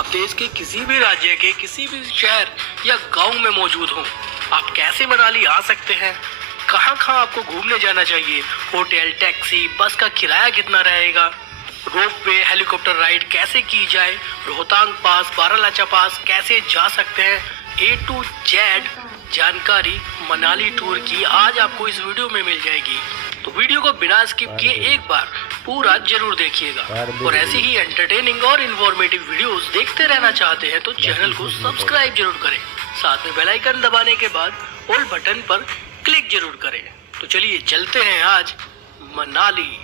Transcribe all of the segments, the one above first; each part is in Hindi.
आप देश के किसी भी राज्य के किसी भी शहर या गांव में मौजूद हो, आप कैसे मनाली आ सकते हैं, कहां कहां आपको घूमने जाना चाहिए, होटल, टैक्सी, बस का किराया कितना रहेगा, रोप वे, हेलीकॉप्टर राइड कैसे की जाए, रोहतांग पास, बारालाचा पास कैसे जा सकते हैं, A to Z जानकारी मनाली टूर की आज आपको इस वीडियो में मिल जाएगी। तो वीडियो को बिना स्किप किए एक बार पूरा जरूर देखिएगा और ऐसी ही एंटरटेनिंग और इन्फॉर्मेटिव वीडियोस देखते रहना चाहते हैं तो चैनल को सब्सक्राइब जरूर करें, साथ में बेल आइकन दबाने के बाद ऑल बटन पर क्लिक जरूर करें। तो चलिए चलते हैं आज मनाली।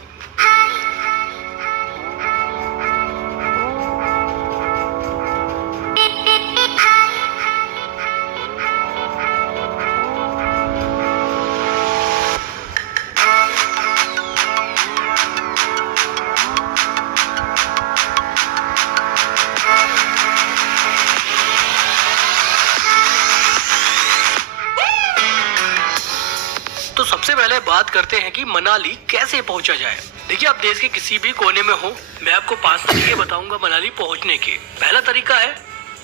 तो सबसे पहले बात करते हैं कि मनाली कैसे पहुंचा जाए। देखिए, आप देश के किसी भी कोने में हो, मैं आपको 5 तरीके बताऊंगा मनाली पहुंचने के। पहला तरीका है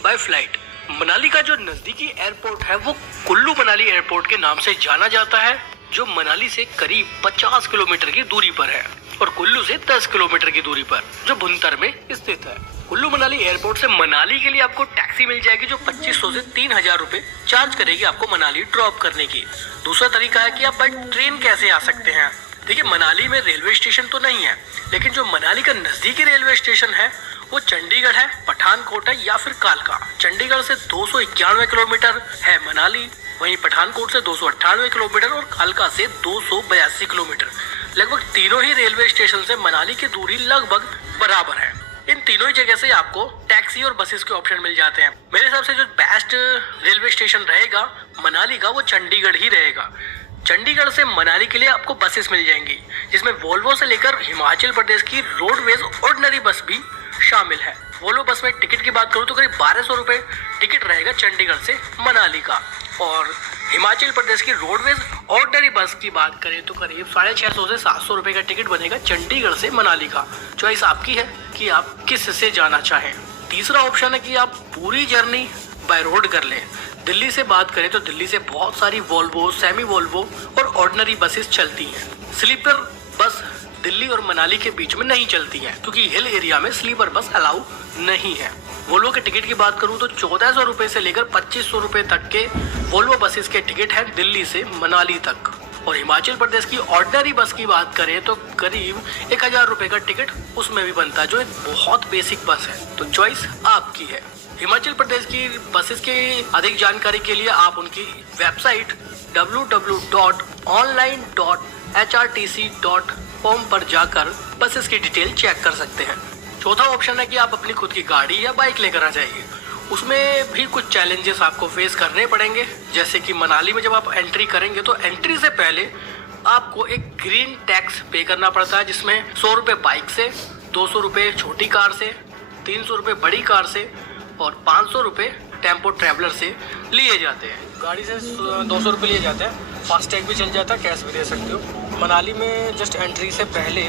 बाय फ्लाइट। मनाली का जो नजदीकी एयरपोर्ट है वो कुल्लू मनाली एयरपोर्ट के नाम से जाना जाता है, जो मनाली से करीब 50 किलोमीटर की दूरी पर है और कुल्लू से 10 किलोमीटर की दूरी पर, जो भुंतर में स्थित है। कुल्लू मनाली एयरपोर्ट से मनाली के लिए आपको टैक्सी मिल जाएगी जो 2500 से 3000 रुपए चार्ज करेगी आपको मनाली ड्रॉप करने की। दूसरा तरीका है कि आप बाय ट्रेन कैसे आ सकते हैं। देखिए, मनाली में रेलवे स्टेशन तो नहीं है, लेकिन जो मनाली का नजदीकी रेलवे स्टेशन है वो चंडीगढ़ है, पठानकोट है या फिर कालका। चंडीगढ़ से 291 किलोमीटर है मनाली, वहीं पठानकोट से 298 किलोमीटर और कालका से 282 किलोमीटर। लगभग तीनों ही रेलवे स्टेशन से मनाली की दूरी लगभग बराबर है। इन तीनों ही जगह से आपको टैक्सी और बसेस के ऑप्शन मिल जाते हैं। मेरे हिसाब से जो बेस्ट रेलवे स्टेशन रहेगा मनाली का वो चंडीगढ़ ही रहेगा। चंडीगढ़ से मनाली के लिए आपको बसेस मिल जाएंगी, जिसमें वोल्वो से लेकर हिमाचल प्रदेश की रोडवेज ऑर्डिनरी बस भी शामिल है। वोल्वो बस में टिकट की बात करूं तो करीब 1200 रुपए टिकट रहेगा चंडीगढ़ से मनाली का, और हिमाचल प्रदेश की रोडवेज ऑर्डिनरी बस की बात करें तो करीब 650 से 700 रुपए का टिकट बनेगा चंडीगढ़ से मनाली का। चॉइस आपकी है कि आप किस से जाना चाहें। तीसरा ऑप्शन है कि आप पूरी जर्नी बाय रोड कर लें। दिल्ली से बात करें तो दिल्ली से बहुत सारी वोल्वो, सेमी वोल्वो और ऑर्डिनरी बसेस चलती हैं। स्लीपर बस दिल्ली और मनाली के बीच में नहीं चलती हैं, क्योंकि हिल एरिया में स्लीपर बस अलाउ नहीं है। वोल्वो के टिकट की बात करूं तो 1400 रुपए से लेकर 2500 रुपए तक के वोल्वो बसेस के टिकट हैं दिल्ली से मनाली तक। और हिमाचल प्रदेश की ऑर्डिनरी बस की बात करें तो करीब 1000 रुपए का टिकट उसमें भी बनता है, जो एक बहुत बेसिक बस है। तो चॉइस आपकी है। हिमाचल प्रदेश की बसेस की अधिक जानकारी के लिए आप उनकी वेबसाइट www.online.hrtc.com पर जाकर बसेस की डिटेल चेक कर सकते हैं। चौथा ऑप्शन है कि आप अपनी खुद की गाड़ी या बाइक लेकर आ जाइए। उसमें भी कुछ चैलेंजेस आपको फेस करने पड़ेंगे, जैसे कि मनाली में जब आप एंट्री करेंगे तो एंट्री से पहले आपको एक ग्रीन टैक्स पे करना पड़ता है, जिसमें 100 रुपये बाइक से, 200 रुपये छोटी कार से, 300 रुपये बड़ी कार से और 500 रुपये टेम्पो ट्रैवलर से लिए जाते हैं। गाड़ी से 200 रुपये लिए जाते हैं, फास्टैग भी चल जाता है, कैश भी दे सकते हो। मनाली में जस्ट एंट्री से पहले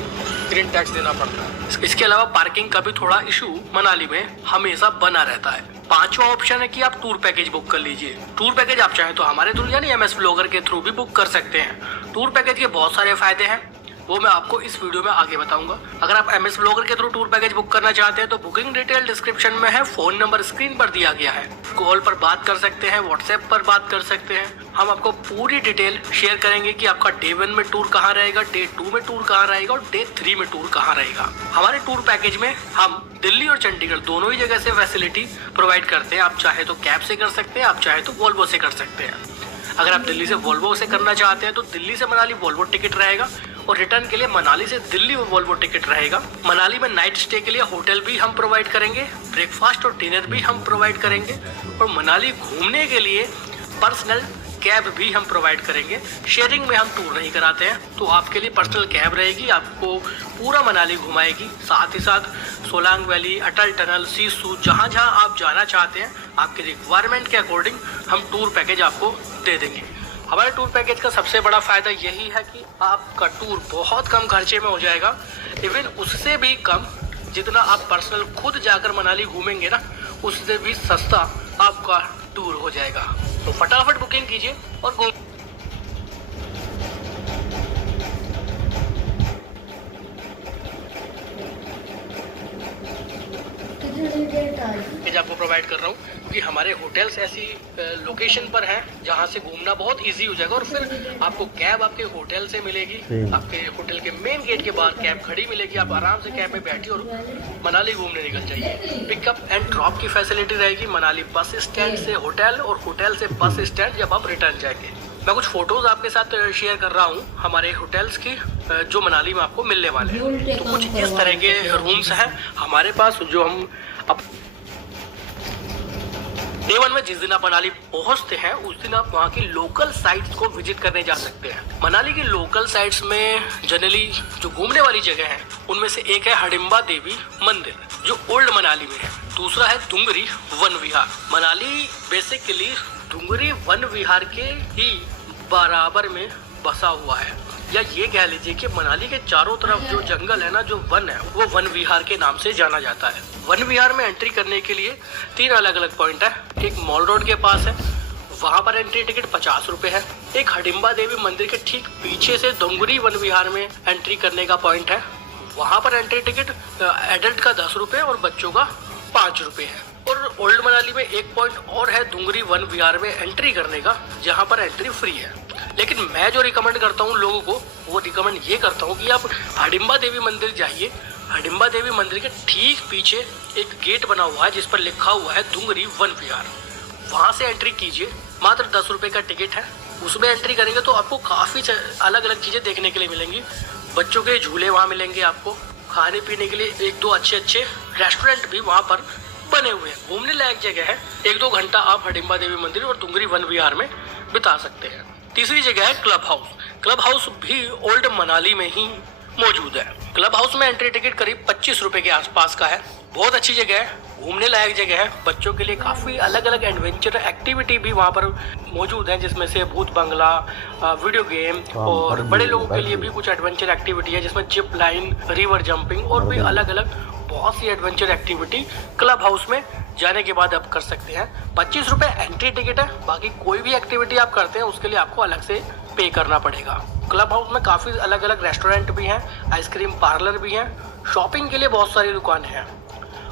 ग्रीन टैक्स देना पड़ता है। इसके अलावा पार्किंग का भी थोड़ा इशू मनाली में हमेशा बना रहता है। पांचवा ऑप्शन है कि आप टूर पैकेज बुक कर लीजिए। टूर पैकेज आप चाहें तो हमारे थ्रू यानी MS व्लॉगर के थ्रू भी बुक कर सकते हैं। टूर पैकेज के बहुत सारे फायदे हैं, वो मैं आपको इस वीडियो में आगे बताऊंगा। अगर आप MS व्लॉगर के थ्रू टूर पैकेज बुक करना चाहते हैं तो बुकिंग डिटेल डिस्क्रिप्शन में है, फोन नंबर स्क्रीन पर दिया गया है। कॉल पर बात कर सकते हैं, व्हाट्सएप पर बात कर सकते हैं। हम आपको पूरी डिटेल शेयर करेंगे कि आपका डे 1 में टूर कहाँ रहेगा, डे 2 में टूर कहाँ रहेगा और डे 3 में टूर कहाँ रहेगा। हमारे टूर पैकेज में हम दिल्ली और चंडीगढ़ दोनों ही जगह से फैसिलिटी प्रोवाइड करते हैं। आप चाहे तो कैब से कर सकते हैं, आप चाहे तो वोल्वो से कर सकते हैं। अगर आप दिल्ली से वोल्वो से करना चाहते हैं तो दिल्ली से मनाली वोल्वो टिकट रहेगा और रिटर्न के लिए मनाली से दिल्ली वोल्वो टिकट रहेगा। मनाली में नाइट स्टे के लिए होटल भी हम प्रोवाइड करेंगे, ब्रेकफास्ट और डिनर भी हम प्रोवाइड करेंगे और मनाली घूमने के लिए पर्सनल कैब भी हम प्रोवाइड करेंगे। शेयरिंग में हम टूर नहीं कराते हैं, तो आपके लिए पर्सनल कैब रहेगी, आपको पूरा मनाली घुमाएगी। साथ ही साथ सोलांग वैली, अटल टनल, सिसु, जहाँ जहाँ आप जाना चाहते हैं आपके रिक्वायरमेंट के अकॉर्डिंग हम टूर पैकेज आपको दे देंगे। हमारे टूर पैकेज का सबसे बड़ा फायदा यही है कि आपका टूर बहुत कम खर्चे में हो जाएगा, इवन उससे भी कम जितना आप पर्सनल खुद जाकर मनाली घूमेंगे ना, उससे भी सस्ता आपका टूर हो जाएगा। तो फटाफट बुकिंग कीजिए और घूम। आपको प्रोवाइड कर रहा हूँ क्योंकि हमारे होटल्स ऐसी लोकेशन पर हैं जहाँ से घूमना बहुत इजी हो जाएगा। और फिर आपको कैब आपके होटल से मिलेगी, आपके होटल के मेन गेट के बाहर कैब खड़ी मिलेगी। आप आराम से कैब में बैठिए और मनाली घूमने निकल जाइए। पिकअप एंड ड्रॉप की फैसिलिटी रहेगी मनाली बस स्टैंड से होटल और होटल से बस स्टैंड जब आप रिटर्न जाएंगे। मैं कुछ फोटोज आपके साथ शेयर कर रहा हूँ हमारे होटल्स की जो मनाली में आपको मिलने वाले हैं। तो कुछ इस तरह के रूम्स हैं हमारे पास जो हम अब डे 1 में जिस दिन आप मनाली पहुंचते हैं उस दिन आप वहाँ की लोकल साइट्स को विजिट करने जा सकते हैं। मनाली की लोकल साइट्स में जनरली जो घूमने वाली जगह है उनमें से एक है हडिम्बा देवी मंदिर जो ओल्ड मनाली में है। दूसरा है दुंगरी वन विहार। मनाली बेसिकली दुंगरी वन विहार के ही बराबर में बसा हुआ है, या ये कह लीजिए कि मनाली के चारों तरफ जो जंगल है ना, जो वन है, वो वन विहार के नाम से जाना जाता है। वन विहार में एंट्री करने के लिए 3 अलग अलग पॉइंट है। एक मॉल रोड के पास है, वहाँ पर एंट्री टिकट 50 रुपए है। एक हडिम्बा देवी मंदिर के ठीक पीछे से दुंगरी वन विहार में एंट्री करने का पॉइंट है, वहाँ पर एंट्री टिकट एडल्ट का 10 रुपए और बच्चों का 5 रुपए है। और ओल्ड मनाली में एक पॉइंट और है दुंगरी वन विहार में एंट्री करने का, जहाँ पर एंट्री फ्री है। लेकिन मैं जो रिकमेंड करता हूँ लोगों को, वो रिकमेंड ये करता हूँ कि आप हडिम्बा देवी मंदिर जाइए। हडिम्बा देवी मंदिर के ठीक पीछे एक गेट बना हुआ है जिस पर लिखा हुआ है दुंगरी वन विहार, वहाँ से एंट्री कीजिए। मात्र 10 रुपए का टिकट है, उसमें एंट्री करेंगे तो आपको काफ़ी अलग अलग चीज़ें देखने के लिए मिलेंगी। बच्चों के झूले वहाँ मिलेंगे, आपको खाने पीने के लिए 1-2 अच्छे रेस्टोरेंट भी वहाँ पर बने हुए हैं। घूमने लायक जगह है। 1-2 घंटा आप हडिम्बा देवी मंदिर और दुंगरी वन विहार में बिता सकते हैं। तीसरी जगह है क्लब हाउस। क्लब हाउस भी ओल्ड मनाली में ही मौजूद है। क्लब हाउस में एंट्री टिकट करीब 25 रुपए के आसपास का है। बहुत अच्छी जगह है, घूमने लायक जगह है। बच्चों के लिए काफ़ी अलग अलग एडवेंचर एक्टिविटी भी वहाँ पर मौजूद है, जिसमें से भूत बंगला, वीडियो गेम, और बड़े लोगों के लिए भी कुछ एडवेंचर एक्टिविटी है जिसमें जिप लाइन, रिवर जंपिंग और भी अलग अलग बहुत सी एडवेंचर एक्टिविटी क्लब हाउस में जाने के बाद आप कर सकते हैं। 25 रुपए एंट्री टिकट है। बाकी कोई भी एक्टिविटी आप करते हैं उसके लिए आपको अलग से पे करना पड़ेगा। क्लब हाउस में काफ़ी अलग अलग रेस्टोरेंट भी हैं, आइसक्रीम पार्लर भी हैं, शॉपिंग के लिए बहुत सारी दुकानें हैं।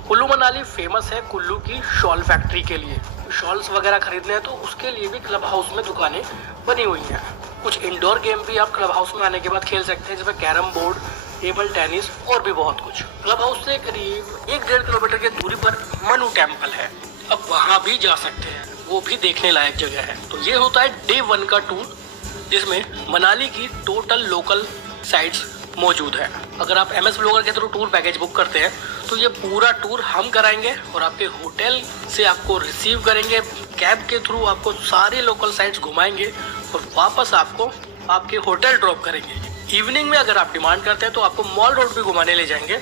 कुल्लू मनाली फेमस है कुल्लू की शॉल फैक्ट्री के लिए। शॉल्स वगैरह खरीदने हैं तो उसके लिए भी क्लब हाउस में दुकानें बनी हुई हैं। कुछ इंडोर गेम भी आप क्लब हाउस में आने के बाद खेल सकते हैं, जिसमें कैरम बोर्ड, टेबल टेनिस और भी बहुत कुछ। क्लब हाउस से करीब 1-1.5 किलोमीटर की दूरी पर मनु टेम्पल है, अब वहाँ भी जा सकते हैं, वो भी देखने लायक जगह है। तो ये होता है डे 1 का टूर, जिसमें मनाली की टोटल लोकल साइट्स मौजूद है। अगर आप MS ब्लॉगर के थ्रू टूर पैकेज बुक करते हैं तो ये पूरा टूर हम कराएंगे और आपके होटल से आपको रिसीव करेंगे, कैब के थ्रू आपको सारे लोकल साइट्स घुमाएंगे और वापस आपको आपके होटल ड्रॉप करेंगे। इवनिंग में अगर आप डिमांड करते हैं तो आपको मॉल रोड भी घुमाने ले जाएंगे।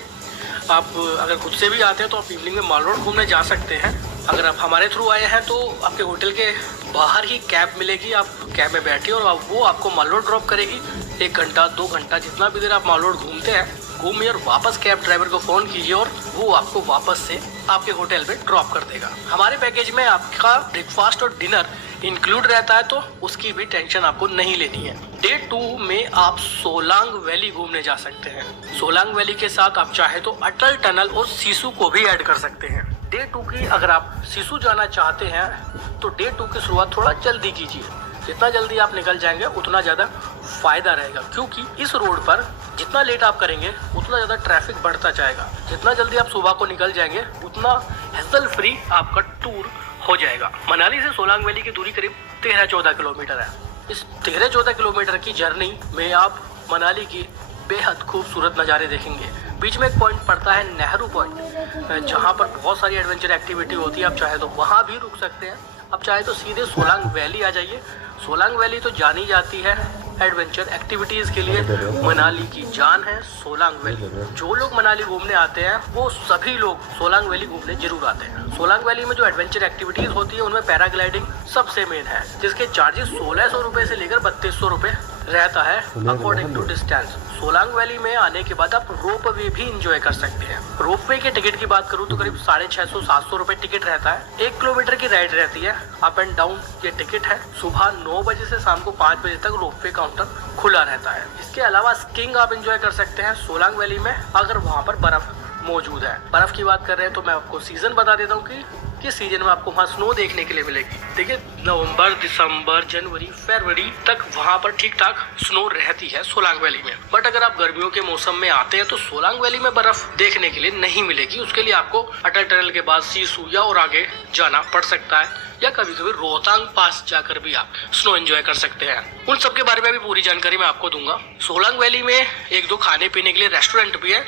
आप अगर खुद से भी आते हैं तो आप इवनिंग में मॉल रोड घूमने जा सकते हैं। अगर आप हमारे थ्रू आए हैं तो आपके होटल के बाहर ही कैब मिलेगी, आप कैब में बैठिए और वो आपको मॉल रोड ड्रॉप करेगी। 1 घंटा 2 घंटा जितना भी देर आप मॉल रोड घूमते हैं घूमिए और वापस कैब ड्राइवर को फ़ोन कीजिए और वो आपको वापस से आपके होटल पे ड्रॉप कर देगा। हमारे पैकेज में आपका ब्रेकफास्ट और डिनर इंक्लूड रहता है, तो उसकी भी टेंशन आपको नहीं लेनी है। डे 2 में आप सोलांग वैली घूमने जा सकते हैं। सोलांग वैली के साथ आप चाहे तो अटल टनल और सिसु को भी ऐड कर सकते हैं। डे 2 की अगर आप सिसु जाना चाहते हैं तो डे 2 की शुरुआत थोड़ा जल्दी कीजिए। जितना जल्दी आप निकल जाएंगे उतना ज़्यादा फायदा रहेगा, क्योंकि इस रोड पर जितना लेट आप करेंगे उतना ज़्यादा ट्रैफिक बढ़ता जाएगा। जितना जल्दी आप सुबह को निकल जाएंगे उतना हैसल फ्री आपका टूर हो जाएगा। मनाली से सोलांग वैली की दूरी करीब 13-14 किलोमीटर है। इस 13-14 किलोमीटर की जर्नी में आप मनाली की बेहद खूबसूरत नज़ारे देखेंगे। बीच में एक पॉइंट पड़ता है नेहरू पॉइंट, जहाँ पर बहुत सारी एडवेंचर एक्टिविटी होती है। आप चाहे तो वहाँ भी रुक सकते हैं, आप चाहे तो सीधे सोलांग वैली आ जाइए। सोलांग वैली तो जानी जाती है एडवेंचर एक्टिविटीज़ के लिए, मनाली की जान है सोलांग वैली। जो लोग मनाली घूमने आते हैं वो सभी लोग सोलांग वैली घूमने जरूर आते हैं। सोलांग वैली में जो एडवेंचर एक्टिविटीज़ होती है उनमें पैराग्लाइडिंग सबसे मेन है, जिसके चार्जेस 1600 रुपये से लेकर 3200 रुपये रहता है according to distance. Solang valley में आने के बाद आप रोप वे भी एंजॉय कर सकते हैं। रोप वे के टिकट की बात करूँ तो करीब 650-700 रुपए टिकट रहता है। 1 किलोमीटर की राइड रहती है, अप एंड डाउन ये टिकट है। सुबह 9 बजे से शाम को 5 बजे तक रोप वे काउंटर खुला रहता है। इसके अलावा स्कीइंग आप एंजॉय कर सकते हैं सोलांग वैली में, अगर वहाँ पर बर्फ मौजूद है। बर्फ की बात कर रहे हैं तो मैं आपको सीजन बता देता हूँ कि किस सीजन में आपको वहाँ स्नो देखने के लिए मिलेगी। देखिए नवंबर, दिसंबर, जनवरी, फरवरी तक वहाँ पर ठीक ठाक स्नो रहती है सोलांग वैली में। बट अगर आप गर्मियों के मौसम में आते हैं तो सोलांग वैली में बर्फ देखने के लिए नहीं मिलेगी। उसके लिए आपको अटल टनल के बाद सिसु या और आगे जाना पड़ सकता है, या कभी कभी रोहतांग पास जाकर भी आप स्नो एंजॉय कर सकते हैं। उन सब के बारे में भी पूरी जानकारी मैं आपको दूंगा। सोलांग वैली में 1-2 खाने पीने के लिए रेस्टोरेंट भी है,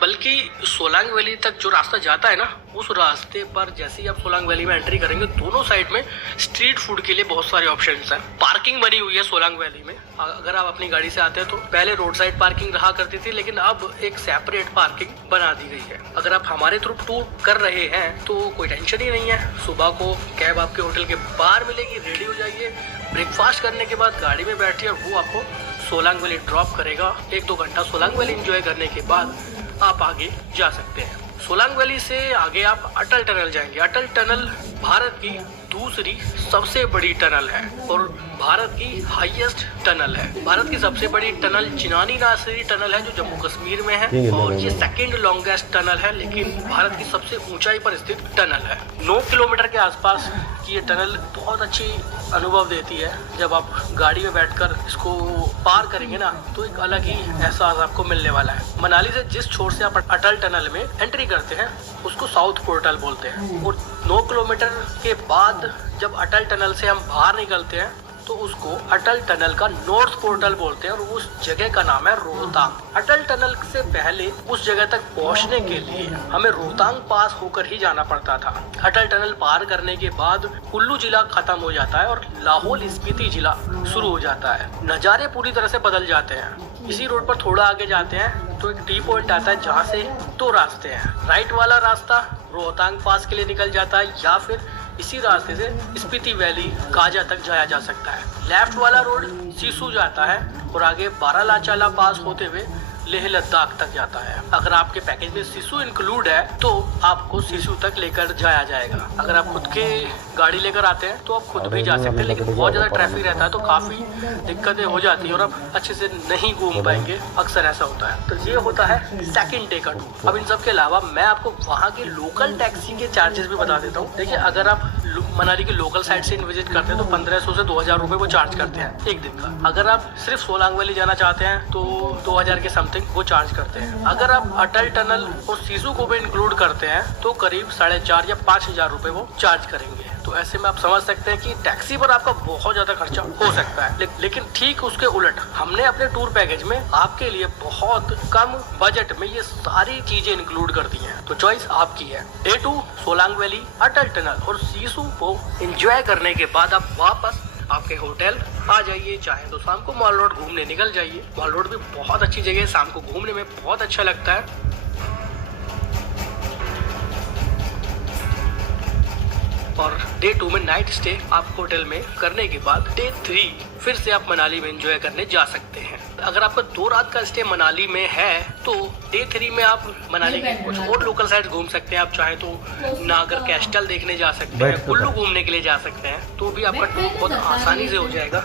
बल्कि सोलांग वैली तक जो रास्ता जाता है ना, उस रास्ते पर जैसे ही आप सोलांग वैली में एंट्री करेंगे दोनों साइड में स्ट्रीट फूड के लिए बहुत सारे ऑप्शंस हैं। पार्किंग बनी हुई है सोलांग वैली में। अगर आप अपनी गाड़ी से आते हैं तो पहले रोड साइड पार्किंग रहा करती थी, लेकिन अब एक सेपरेट पार्किंग बना दी गई है। अगर आप हमारे थ्रू टूर कर रहे हैं तो कोई टेंशन ही नहीं है। सुबह को कैब आपके होटल के बाहर मिलेगी, रेडी हो जाइए, ब्रेकफास्ट करने के बाद गाड़ी में बैठिए और वो आपको सोलांग वैली ड्रॉप करेगा। 1-2 घंटा सोलांग वैली एंजॉय करने के बाद आप आगे जा सकते हैं। सोलांग वैली से आगे आप अटल टनल जाएंगे। अटल टनल भारत की दूसरी सबसे बड़ी टनल है और भारत की हाईएस्ट टनल है। भारत की सबसे बड़ी टनल चिनानी नासरी टनल है जो जम्मू कश्मीर में है, और ये सेकंड लॉन्गेस्ट टनल है, लेकिन भारत की सबसे ऊंचाई पर स्थित टनल है। 9 किलोमीटर के आसपास की ये टनल बहुत अच्छी अनुभव देती है। जब आप गाड़ी में बैठकर इसको पार करेंगे ना तो एक अलग ही एहसास आपको मिलने वाला है। मनाली से जिस छोर से आप अटल टनल में एंट्री करते हैं उसको साउथ पोर्टल बोलते हैं, और 9 किलोमीटर के बाद जब अटल टनल से हम बाहर निकलते हैं तो उसको अटल टनल का नॉर्थ पोर्टल बोलते हैं, और उस जगह का नाम है रोहतांग। अटल टनल से पहले उस जगह तक पहुंचने के लिए हमें रोहतांग पास होकर ही जाना पड़ता था। अटल टनल पार करने के बाद कुल्लू जिला खत्म हो जाता है और लाहौल स्पीति जिला शुरू हो जाता है। नज़ारे पूरी तरह से बदल जाते हैं। इसी रोड पर थोड़ा आगे जाते हैं तो एक टी पॉइंट आता है जहाँ से 2 रास्ते हैं। राइट वाला रास्ता रोहतांग पास के लिए निकल जाता है, या फिर इसी रास्ते से स्पीति वैली काजा तक जाया जा सकता है। लेफ्ट वाला रोड सिसु जाता है और आगे बारालाचाला पास होते हुए लेह लद्दाख तक जाता है। अगर आपके पैकेज में सिसु इंक्लूड है तो आपको सिसु तक लेकर जाया जाएगा। अगर आप खुद के गाड़ी लेकर आते हैं तो आप खुद भी जा सकते हैं, लेकिन बहुत ज़्यादा ट्रैफिक रहता है तो काफ़ी दिक्कतें हो जाती हैं और आप अच्छे से नहीं घूम पाएंगे। अक्सर ऐसा होता है। तो ये होता है सेकंड डे का टूर। अब इन सब के अलावा मैं आपको वहाँ के लोकल टैक्सी के चार्जेस भी बता देता हूँ। देखिए, अगर आप मनाली की लोकल साइट से विजिट करते हैं तो 1500 से 2000 रुपये वो चार्ज करते हैं एक दिन का। अगर आप सिर्फ सोलांग वैली जाना चाहते हैं तो 2000 के समथिंग वो चार्ज करते हैं। अगर आप अटल टनल और सिसु को भी इंक्लूड करते हैं तो करीब 4500 या 5000 रुपये वो चार्ज करेंगे। तो ऐसे में आप समझ सकते हैं कि टैक्सी पर आपका बहुत ज्यादा खर्चा हो सकता है। लेकिन ठीक उसके उलट हमने अपने टूर पैकेज में आपके लिए बहुत कम बजट में ये सारी चीजें इंक्लूड कर दी हैं। तो चॉइस आपकी है। डे 2 सोलांग वैली, अटल टनल और सिसु को एंजॉय करने के बाद आप वापस आपके होटल आ जाइए। चाहे तो शाम को मॉल रोड घूमने निकल जाइए। मॉल रोड भी बहुत अच्छी जगह है, शाम को घूमने में बहुत अच्छा लगता है। और डे 2 में नाइट स्टे आप होटल में करने के बाद डे 3 फिर से आप मनाली में एंजॉय करने जा सकते हैं। अगर आपका 2 रात का स्टे मनाली में है तो डे 3 में आप मनाली के कुछ और लोकल साइड घूम सकते हैं। आप चाहें तो नागर कैस्टल देखने जा सकते हैं, कुल्लू घूमने के लिए जा सकते हैं, तो भी आपका टूर बहुत आसानी से हो जाएगा।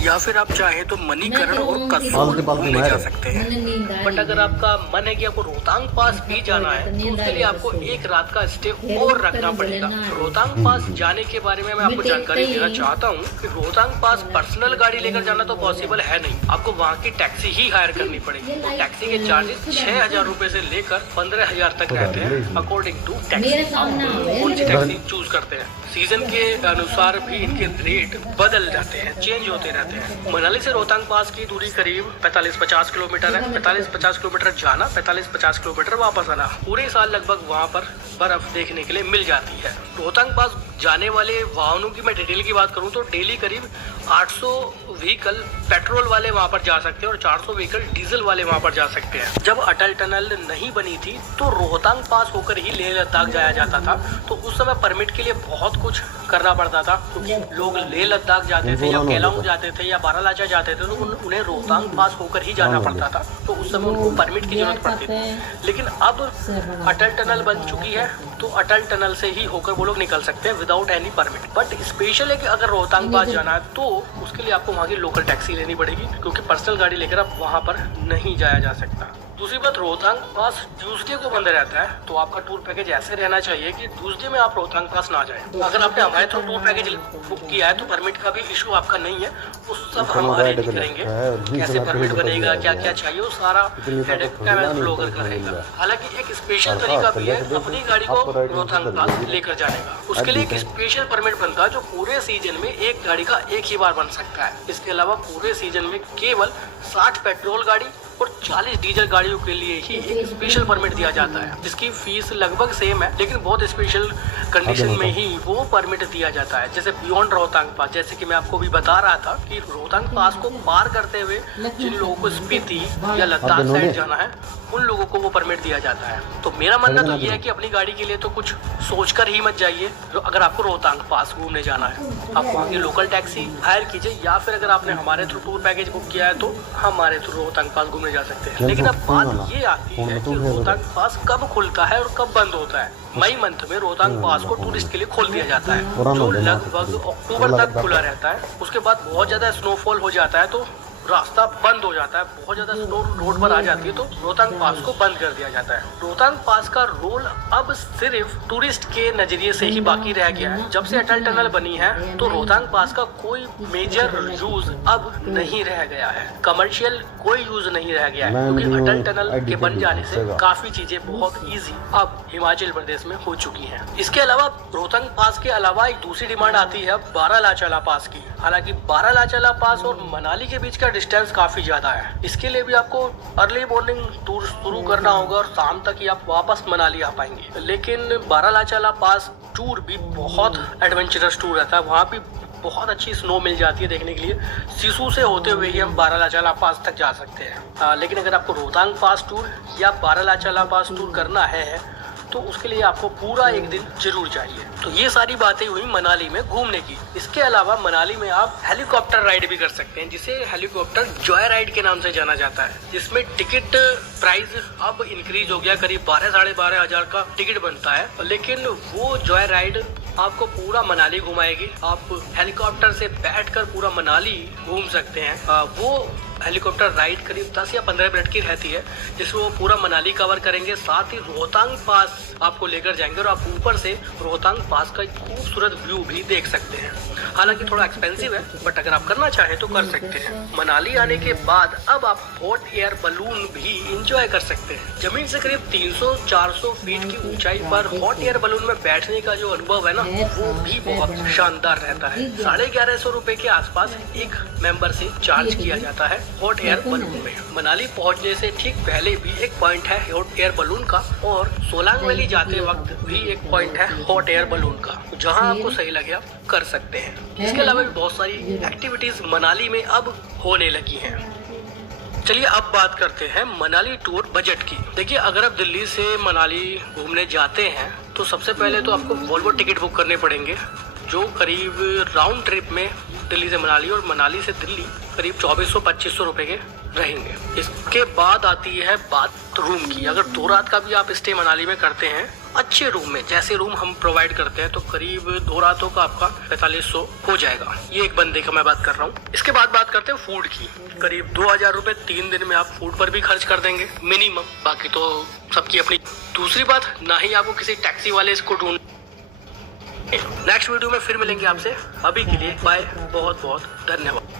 या फिर आप चाहें तो मणिकरण और कसोल घूमने जा सकते हैं। बट अगर आपका मन है कि आपको रोहतांग पास भी जाना है तो उसके लिए आपको 1 रात का स्टे और रखना पड़ेगा। रोहतांग पास जाने के बारे में मैं आपको जानकारी देना चाहता हूँ कि रोहतांग पास पर्सनल गाड़ी लेकर जाना तो पॉसिबल है नहीं। आपको वहाँ की टैक्सी ही हायर करनी पड़ेगी। तो टैक्सी के चार्जेस 6000 रुपए से लेकर 15000 तक रहते हैं अकॉर्डिंग टू टैक्सी। आप कौन सी टैक्सी चूज करते हैं, सीजन के अनुसार भी इनके रेट बदल जाते हैं, चेंज होते रहते हैं। मनाली से रोहतांग पास की दूरी करीब 45-50 किलोमीटर है। 45-50 किलोमीटर जाना, 45-50 किलोमीटर वापस आना। पूरे साल लगभग वहाँ पर बर्फ देखने के लिए मिल जाती है। रोहतांग पास जाने वाले वाहनों की मैं डिटेल की बात करूं तो डेली करीब 800 व्हीकल पेट्रोल वाले वहां पर जा सकते हैं और 400 व्हीकल डीजल वाले वहां पर जा सकते हैं। जब अटल टनल नहीं बनी थी तो रोहतांग पास होकर ही लेह लद्दाख जाया जाता था, तो उस समय परमिट के लिए बहुत कुछ करना पड़ता था, क्योंकि लोग लेह लद्दाख जाते थे या केलांग जाते थे या बारालाचा जाते थे तो उन्हें रोहतांग पास होकर ही जाना पड़ता था, तो उस समय उनको परमिट की जरूरत पड़ती थी। लेकिन अब अटल टनल बन चुकी है तो अटल टनल से ही होकर वो लोग निकल सकते हैं without any permit. But special है कि अगर रोहतांग पास जाना है तो उसके लिए आपको वहाँ की लोकल टैक्सी लेनी पड़ेगी, क्योंकि पर्सनल गाड़ी लेकर आप वहाँ पर नहीं जाया जा सकता। दूसरी बात, रोहतांग पास ट्यूसडे को बंद रहता है, तो आपका टूर पैकेज ऐसे रहना चाहिए कि ट्यूसडे में आप रोहतांग पास ना जाएं। अगर आपने हमारे थ्रू टूर पैकेज बुक किया है तो परमिट का भी इशू आपका नहीं है, वो सब हम अरेंज करेंगे। कैसे परमिट बनेगा, क्या क्या चाहिए, वो सारा हेडेक ब्लॉगर का रहेगा। हालांकि एक स्पेशल तरीका भी है अपनी गाड़ी को रोहतांग पास लेकर जाने का। उसके लिए एक स्पेशल परमिट बनता है जो पूरे सीजन में एक गाड़ी का एक ही बार बन सकता है। इसके अलावा पूरे सीजन में केवल 60 पेट्रोल गाड़ी और 40 डीजल गाड़ियों के लिए ही एक स्पेशल परमिट दिया जाता है, जिसकी फीस लगभग सेम है, लेकिन बहुत स्पेशल कंडीशन में ही वो परमिट दिया जाता है। जैसे बियॉन्ड रोहतांग पास, जैसे कि मैं आपको भी बता रहा था कि रोहतांग पास को पार करते हुए जिन लोगों को स्पीति या लद्दाख साइड जाना है उन लोगों को वो परमिट दिया जाता है। तो मेरा मानना तो ये है कि अपनी गाड़ी के लिए तो कुछ सोचकर ही मत जाइए। अगर आपको रोहतांग पास घूमने जाना है आप वहाँ की लोकल टैक्सी हायर कीजिए, या फिर अगर आपने हमारे थ्रू टूर पैकेज बुक किया है तो हमारे थ्रू रोहतांग पास घूमने जा सकते हैं। लेकिन अब बात ये आती है कि रोहतांग पास कब खुलता है और कब बंद होता है। मई मंथ में रोहतांग पास को टूरिस्ट के लिए खोल दिया जाता है, जो लगभग अक्टूबर तक खुला रहता है। उसके बाद बहुत ज्यादा स्नोफॉल हो जाता है तो रास्ता बंद हो जाता है, बहुत ज्यादा स्नो रोड पर आ जाती है तो रोहतांग पास को बंद कर दिया जाता है। रोहतांग पास का रोल अब सिर्फ टूरिस्ट के नजरिए से ही बाकी रह गया है। जब से अटल टनल बनी है तो रोहतांग पास का कोई मेजर यूज अब नहीं रह गया है, कमर्शियल कोई यूज नहीं रह गया है, क्योंकि अटल टनल के बन जाने से काफी चीजें बहुत ईजी अब हिमाचल प्रदेश में हो चुकी है। इसके अलावा रोहतांग पास के अलावा एक दूसरी डिमांड आती है बारालाचा पास की। हालांकि बारालाचा पास और मनाली के बीच का डिस्टेंस काफी ज्यादा है, इसके लिए भी आपको अर्ली मॉर्निंग टूर शुरू करना होगा और शाम तक ही आप वापस मनाली आ पाएंगे। लेकिन बारालाचा पास टूर भी बहुत एडवेंचरस टूर रहता है, वहाँ भी बहुत अच्छी स्नो मिल जाती है देखने के लिए। सिसु से होते हुए ही हम बारालाचा पास तक जा सकते हैं। लेकिन अगर आपको रोहतांग पास टूर या बारालाचा पास टूर करना है तो उसके लिए आपको पूरा एक दिन जरूर चाहिए। तो ये सारी बातें हुई मनाली में घूमने की। इसके अलावा मनाली में आप हेलीकॉप्टर राइड भी कर सकते हैं, जिसे हेलीकॉप्टर जॉय राइड के नाम से जाना जाता है, जिसमें टिकट प्राइस अब इंक्रीज हो गया, करीब 12-12.5 हजार का टिकट बनता है। लेकिन वो जॉय राइड आपको पूरा मनाली घुमाएगी। आप हेलीकॉप्टर से बैठकर पूरा मनाली घूम सकते हैं। वो हेलीकॉप्टर राइड करीब 10 या 15 मिनट की रहती है, जिसमें वो पूरा मनाली कवर करेंगे, साथ ही रोहतांग पास आपको लेकर जाएंगे और आप ऊपर से रोहतांग पास का एक खूबसूरत व्यू भी देख सकते हैं। हालांकि थोड़ा एक्सपेंसिव है, बट अगर आप करना चाहें तो कर सकते हैं। मनाली आने के बाद अब आप हॉट एयर बलून भी इंजॉय कर सकते हैं। जमीन से करीब 300-400 फीट की ऊंचाई पर हॉट एयर बलून में बैठने का जो अनुभव है ना, वो भी बहुत शानदार रहता है। 1150 रुपए के आसपास एक मेंबर से चार्ज किया जाता है हॉट एयर बलून में। मनाली पहुंचने से ठीक पहले भी एक पॉइंट है हॉट एयर बलून का, और सोलांग वैली जाते वक्त भी एक पॉइंट है हॉट एयर बलून का, जहां आपको सही लगे आप कर सकते हैं। इसके अलावा भी बहुत सारी एक्टिविटीज मनाली में अब होने लगी हैं। चलिए अब बात करते हैं मनाली टूर बजट की। देखिए, अगर आप दिल्ली से मनाली घूमने जाते हैं तो सबसे पहले तो आपको वॉल्वो टिकट बुक करने पड़ेंगे, जो करीब राउंड ट्रिप में दिल्ली से मनाली और मनाली से दिल्ली करीब 2400-2500 रुपए के रहेंगे। इसके बाद आती है बात रूम की। अगर 2 रात का भी आप स्टे मनाली में करते हैं अच्छे रूम में, जैसे रूम हम प्रोवाइड करते हैं, तो करीब 2 रातों का आपका 4500 हो जाएगा। ये एक बंदे का मैं बात कर रहा हूँ। इसके बाद बात करते हैं फूड की। करीब 2000 रुपए 3 दिन में आप फूड पर भी खर्च कर देंगे मिनिमम, बाकी तो सबकी अपनी। दूसरी बात, ना ही आपको किसी टैक्सी वाले इसको ढूंढ। नेक्स्ट वीडियो में फिर मिलेंगे आपसे। अभी के लिए बाय, बहुत बहुत धन्यवाद।